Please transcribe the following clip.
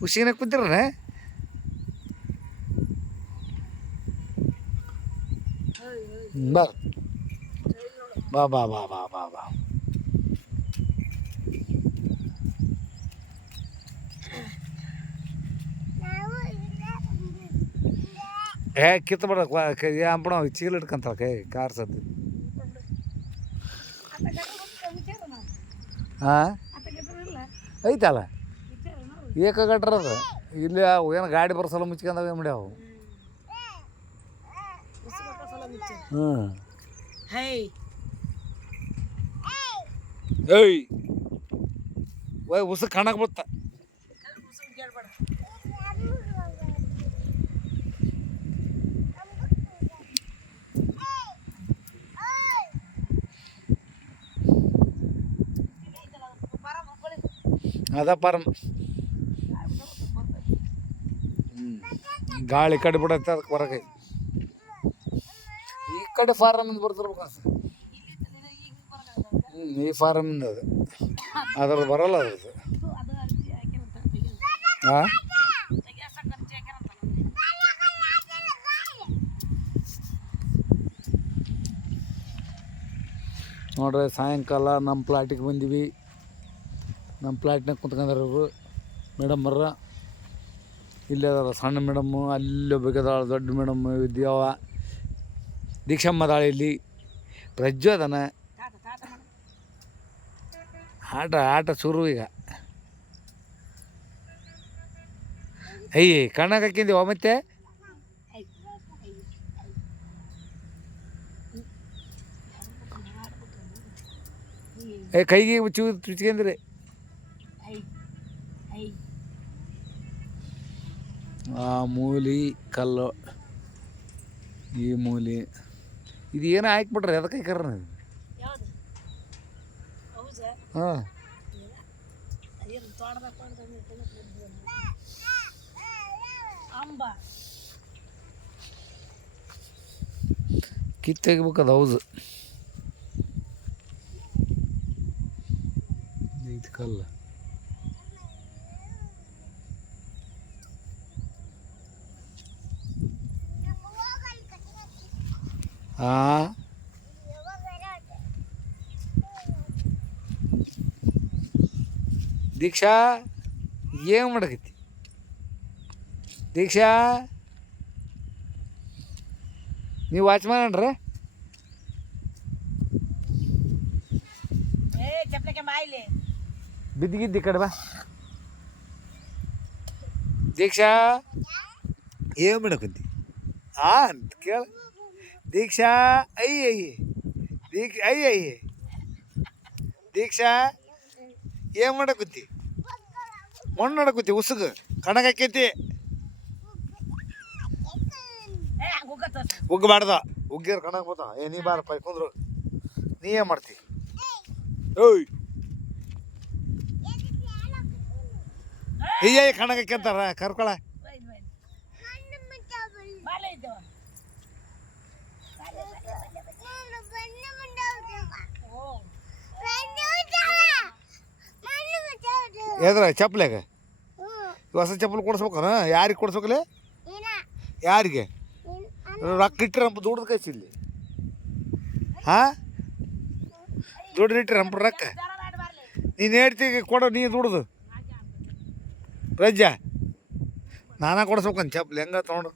ಖುಷಿನ ಕುಂತಿರ ಬಾ ಬಾ ಬಾ ಬಾ ಬಾ ಬಾ ಬಾ ಕಿತ್ತ ಬಿಡ ಅಂಪಣ ಚೀಲ ಇಟ್ಕೊಂತಾಳ ಕೈ ಕಾರ್ಸದ್ದು ಹಾಂ ಐತಲ್ಲ ಏಕಗಟ್ರ ಅದು ಇಲ್ಲಿ ಏನು ಗಾಡಿ ಬರೋ ಮುಚ್ಕೊಂಡಾವ ಏನು ಮಾಡ್ಯಾವು ಹ್ಞೂ ಏಯ್ ಉಸ ಕಾಣಕ್ಕೆ ಬತ್ತ ಅದ ಪಾರಮ್ ಗಾಳಿ ಕಡೆ ಬಿಡತ್ತೆ ಅದಕ್ಕೆ ಹೊರಗೆ ಈ ಕಡೆ ಫಾರಮಿಂದ ಬರ್ತಿರ್ಬೇಕು ಈ ಫಾರಮಿಂದ ಅದು ಅದ್ರದ್ದು ಬರಲ್ಲ ಅದ್ರದ್ದು ಹಾಂ ನೋಡ್ರಿ ಸಾಯಂಕಾಲ ನಮ್ಮ ಪ್ಲಾಟಿಗೆ ಬಂದೀವಿ. ನಮ್ಮ ಪ್ಲಾಟ್ನಾಗ ಕುಂತ್ಕೊಂಡ್ರು ಮೇಡಮ್ಮರ ಇಲ್ಲೇ ಅದಾರ ಸಣ್ಣ ಮೇಡಮ್ಮು, ಅಲ್ಲಿ ಬೇಕದಾಳ ದೊಡ್ಡ ಮೇಡಮ್ಮು ವಿದ್ಯಾವ, ದೀಕ್ಷಮ್ಮ ಅದಾಳ, ಇಲ್ಲಿ ಪ್ರಜ್ಜು ಅದಾನ. ಆಟ ಶುರು ಈಗ. ಅಯ್ಯ ಕಣ್ಣಾಗ ಹಾಕಿಂದೀವ ಮತ್ತೆ ಕೈಗೆ ಚುಚ್ಕೊಂಡ್ರಿ ಆ ಮೂಲಿ ಕಲ್ಲು ಈ ಮೂಲಿ ಇದು ಏನೋ ಹಾಕ್ಬಿಟ್ರಿ ಅದಕ್ಕೆ ಹಾಕ್ಯಾರ ಹಾಂ ಕಿತ್ತಾಗಬೇಕದು ಹೌದು ಇದು ಕಲ್ಲು. ಹಾಂ ದೀಕ್ಷಾ ಏನು ಮಾಡಕತ್ತಿ? ದೀಕ್ಷಾ ನೀವು ವಾಚ್ಮ್ಯಾನ್ ಅನ್ರಿ? ಬಿದ್ದಿಗಿದ್ದಿ ಕಡೆ ಬಾ. ದೀಕ್ಷಾ ಏನು ಮಾಡಕತ್ತಿ? ಅಂತ ಕೇಳ. ದೀಕ್ಷಾ ಅಯ್ಯ ಅಯ್ಯ ದೀಕ್ಷಾ ಏನು ಮಾಡಕತ್ತಿ? ಮಣ್ಣು ನಡಕತ್ತಿ ಉಸುಗ ಕಣಗಾಕೈತಿ. ಉಗ್ಗಬಾರ್ದ, ಉಗ್ಗಿರ ಕಣಕ್ ಬತ್ತ. ನೀ ಬಾರಪ್ಪ ಕುಂದ್ರು. ನೀ ಏನು ಮಾಡ್ತಿ? ಓಯ್ ಅಯ್ಯ ಕಣಗಾಕಂತಾರ ಕರ್ಕೊಳ. ಎದ್ರ ಚಪ್ಪಲಿಯಾಗ ಹೊಸ ಚಪ್ಪಲ್ ಕೊಡ್ಸ್ಬೇಕನ? ಯಾರಿಗೆ ಕೊಡ್ಸ್ಬೇಕಲ್ಲ? ಯಾರಿಗೆ ರೊಕ್ಕ ಇಟ್ಟಿರಂಪ ದುಡ್ದು ಕೈಸಿಲ್ಲಿ? ಹಾಂ ದುಡ್ಡು ಇಟ್ಟಿರಂಪ ರೊಕ್ಕ ನೀನು ಹೇಳ್ತೀವಿ ಕೊಡೋ. ನೀ ದುಡ್ದು ರಜ್ಜ ನಾನಾ ಕೊಡ್ಸ್ಬೇಕಂತ ಚಪ್ಪಲಿ ಹೆಂಗ ತೊಗೊಂಡು